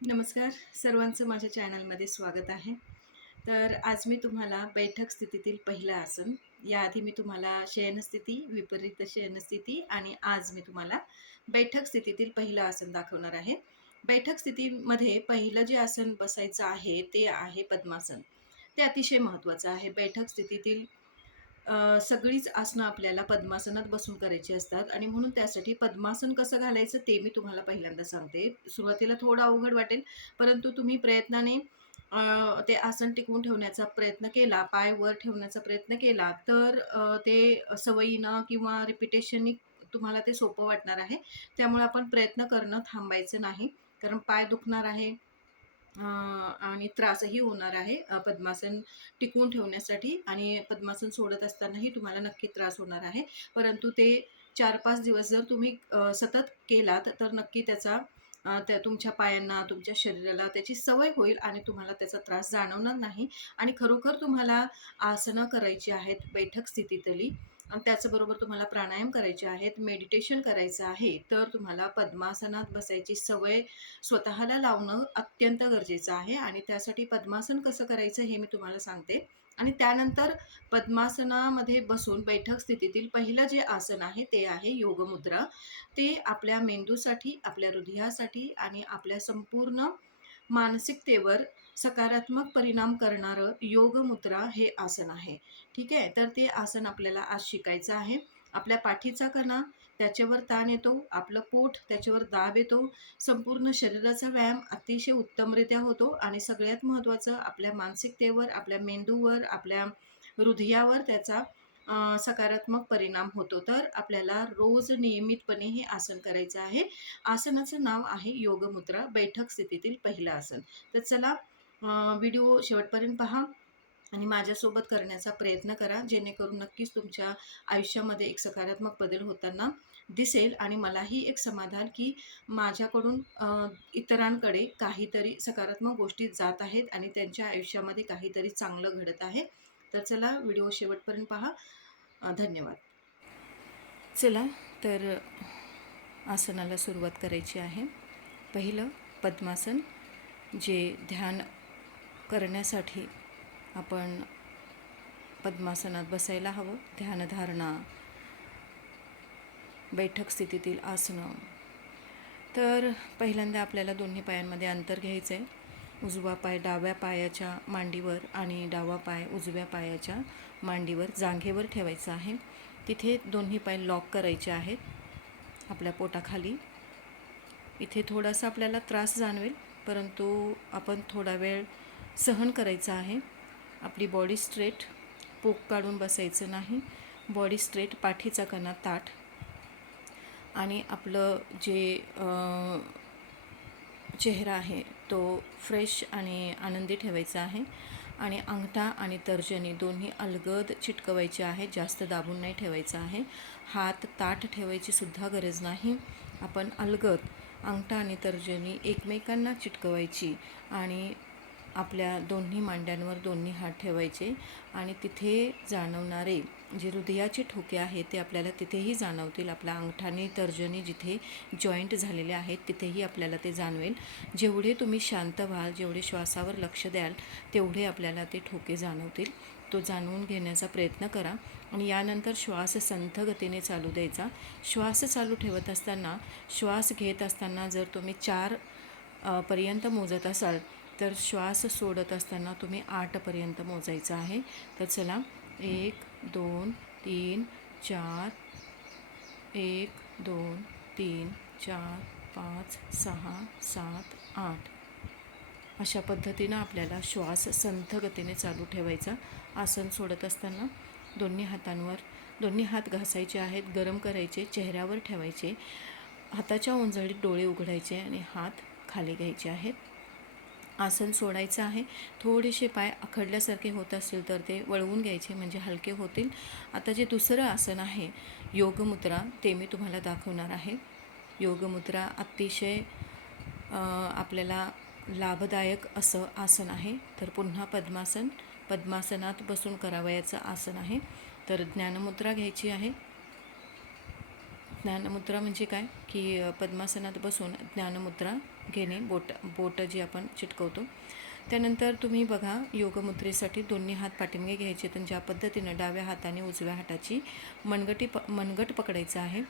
नमस्कार. सर्वांचं माझ्या चॅनलमध्ये स्वागत आहे. तर आज मी तुम्हाला बैठक स्थितीतील पहिलं आसन, याआधी मी तुम्हाला शयनस्थिती, विपरीत शयनस्थिती आणि आज मी तुम्हाला बैठक स्थितीतील पहिलं आसन दाखवणार आहे. बैठक स्थितीमध्ये पहिलं जे आसन बसायचं आहे, ते आहे पद्मासन. ते अतिशय महत्त्वाचं आहे. बैठक स्थितीतील सगळीच आसनं आपल्याला पद्मासनात बसून करायची असतात आणि म्हणून त्यासाठी पद्मासन कसं घालायचं ते मी तुम्हाला पहिल्यांदा सांगते. सुरुवातीला थोडं अवघड वाटेल, परंतु तुम्ही प्रयत्नाने ते आसन टिकवून ठेवण्याचा प्रयत्न केला, पाय वर ठेवण्याचा प्रयत्न केला, तर ते सवयीनं किंवा रिपिटेशननी तुम्हाला ते सोपं वाटणार आहे. त्यामुळे आपण प्रयत्न करणं थांबायचं नाही. कारण पाय दुखणार आहे आणि त्रासही होणार आहे पद्मासन टिकवून ठेवण्यासाठी आणि पद्मासन सोडत असतानाही तुम्हाला नक्की त्रास होणार आहे. परंतु ते 4-5 दिवस जर तुम्ही सतत केलात तर नक्की त्याचा त्या तुमच्या पायांना, तुमच्या शरीराला त्याची सवय होईल आणि तुम्हाला त्याचा त्रास जाणवणार नाही आणि खरोखर तुम्हाला आसनं करायची आहेत बैठक स्थितीतली आणि त्याचबरोबर तुम्हाला प्राणायाम करायचे आहेत, मेडिटेशन करायचं आहे, तर तुम्हाला पद्मासनात बसायची सवय स्वतःला लावणं अत्यंत गरजेचं आहे आणि त्यासाठी पद्मासन कसं करायचं हे मी तुम्हाला सांगते आणि त्यानंतर पद्मासनामध्ये बसून बैठक स्थितीतील पहिलं जे आसन आहे ते आहे योगमुद्रा. ते आपल्या मेंदूसाठी, आपल्या हृदयासाठी आणि आपल्या संपूर्ण मानसिकतेवर सकारात्मक परिणाम करणारं योगमुद्रा हे आसन आहे. ठीक आहे. तर ते आसन आपल्याला आज शिकायचं आहे. आपल्या पाठीचा कणा त्याच्यावर ताण येतो, आपलं पोट त्याच्यावर दाब येतो, संपूर्ण शरीराचा व्यायाम अतिशय उत्तमरित्या होतो आणि सगळ्यात महत्त्वाचं आपल्या मानसिकतेवर, आपल्या मेंदूवर, आपल्या हृदयावर त्याचा सकारात्मक परिणाम होतो. तर आपल्याला रोज नियमितपणे हे आसन करायचं आहे. आसनाचं नाव आहे योगमुद्रा, बैठक स्थितीतील पहिलं आसन. तर चला व्हिडिओ शेवटपर्यंत पहा आणि माझ्यासोबत करण्याचा प्रयत्न करा, जेणेकरून नक्कीच तुमच्या आयुष्यामध्ये एक सकारात्मक बदल होताना दिसेल आणि मलाही एक समाधान, की माझ्याकडून इतरांकडे काहीतरी सकारात्मक गोष्टी जात आहेत आणि त्यांच्या आयुष्यामध्ये काहीतरी चांगलं घडत आहे. तर चला व्हिडिओ शेवटपर्यंत पहा. धन्यवाद. चला तर आसनाला सुरुवात करायची आहे. पहिलं पद्मासन, जे ध्यान करण्यासाठी आपण पद्मासनात बसायला हवं. ध्यानधारणा, बैठक स्थितीतील आसनं. तर पहिल्यांदा आपल्याला दोन्ही पायांमध्ये अंतर घ्यायचं आहे. उजवा पाय डाव्या पायाच्या मांडीवर आणि डावा पाय उजव्या पायाच्या मांडीवर जांघेवर ठेवायचा आहे. तिथे दोन्ही पाय लॉक करायचे आहेत आपल्या पोटाखाली. इथे थोडासा आपल्याला त्रास जाणवेल, परंतु आपण थोडा वेळ सहन करायचा आहे. आपली बॉडी स्ट्रेट, पोक काढून बसायचं नाही. बॉडी स्ट्रेट, पाठीचा कणा ताठ आणि आपलं जे चेहरा आहे तो फ्रेश आणि आनंदी ठेवायचा आहे आणि अंगठा आणि तर्जनी दोन्ही अलगद चिटकवायचे आहे. जास्त दाबून नाही ठेवायचं आहे. हात ताठ ठेवायची सुद्धा गरज नाही. आपण अलगद अंगठा आणि तर्जनी एकमेकांना चिटकवायची आणि आपल्या दोन्ही मांड्यांवर दोन्ही हात ठेवायचे आणि तिथे जाणवणारे जे हृदयाचे ठोके आहेत ते आपल्याला तिथेही जाणवतील. आपल्या अंगठाने तर्जनी जिथे जॉईंट झालेले आहेत तिथेही आपल्याला ते जाणवेल. जेवढे तुम्ही शांत व्हाल, जेवढे श्वासावर लक्ष द्याल, तेवढे आपल्याला ते ठोके जाणवतील. तो जाणवून घेण्याचा प्रयत्न करा आणि यानंतर श्वास संथ गतीने चालू द्यायचा. श्वास चालू ठेवत असताना, श्वास घेत असताना जर तुम्ही 4 पर्यंत मोजत असाल तर श्वास सोडत असताना तुम्ही 8 पर्यंत मोजायचं आहे. तर चला 1 2 3 4 1 2 3 4 5 6 7 8 अशा पद्धतीनं आपल्याला श्वास संथ गतीने चालू ठेवायचा. आसन सोडत असताना दोन्ही हात घासायचे आहेत, गरम करायचे, चेहऱ्यावर ठेवायचे, हाताच्या उंजळीत डोळे उघडायचे आणि हात खाली घ्यायचे आहेत. आसन सोडायचं आहे. थोडेसे पाय आखडल्यासारखे होत असतील तर ते वळवून घ्यायचे, म्हणजे हलके होतील. आता जे दुसरं आसन आहे योगमुद्रा, ते मी तुम्हाला दाखवणार आहे. योगमुद्रा अतिशय आपल्याला लाभदायक असं आसन आहे. तर पुन्हा पद्मासनात बसून करावयाचं आसन आहे. तर ज्ञानमुद्रा घ्यायची आहे. ज्ञानमुद्रा म्हणजे काय की पद्मासनात बसून ज्ञानमुद्रा घेणे, बोट जी आपण चिटकवतो. त्यानंतर तुम्ही बघा, योगमुद्रेसाठी दोन्ही हात पाठीमागे घ्यायचे. तर ज्या पद्धतीनं डाव्या हाताने उजव्या हाताची मनगट पकडायचं आहे.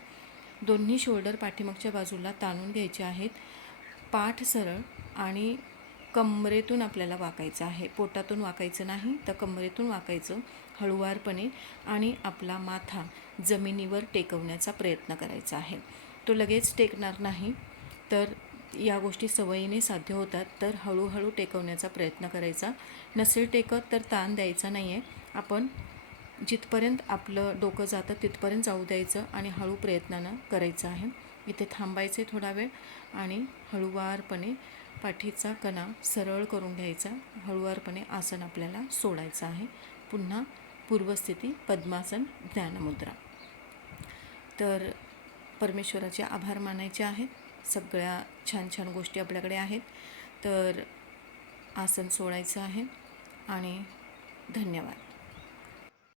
दोन्ही शोल्डर पाठीमागच्या बाजूला ताणून घ्यायचे आहेत. पाठ सरळ आणि कमरेतून आपल्याला वाकायचं आहे. पोटातून वाकायचं नाही, तर कमरेतून वाकायचं हळुवारपणे आणि आपला माथा जमिनीवर टेकवण्याचा प्रयत्न करायचा आहे. तो लगेच टेकणार नाही, तर या गोष्टी सवयीने साध्य होतात. तर हळूहळू टेकवण्याचा प्रयत्न करायचा. नसेल टेकत तर ताण द्यायचा नाही आहे. आपण जिथपर्यंत आपलं डोकं जातं तिथपर्यंत जाऊ द्यायचं आणि हळू प्रयत्नानं करायचं आहे. इथे थांबायचे थोडा वेळ आणि हळुवारपणे पाठीचा कणा सरळ करून घ्यायचा. हळुवारपणे आसन आपल्याला सोडायचं आहे. पुन्हा पूर्वस्थिती पद्मासन ज्ञानमुद्रा. तर परमेश्वराचे आभार मानायचे आहेत. सगळ्या छान छान गोष्टी आपल्याकडे आहेत. तर आसन सोडायचं आहे आणि धन्यवाद.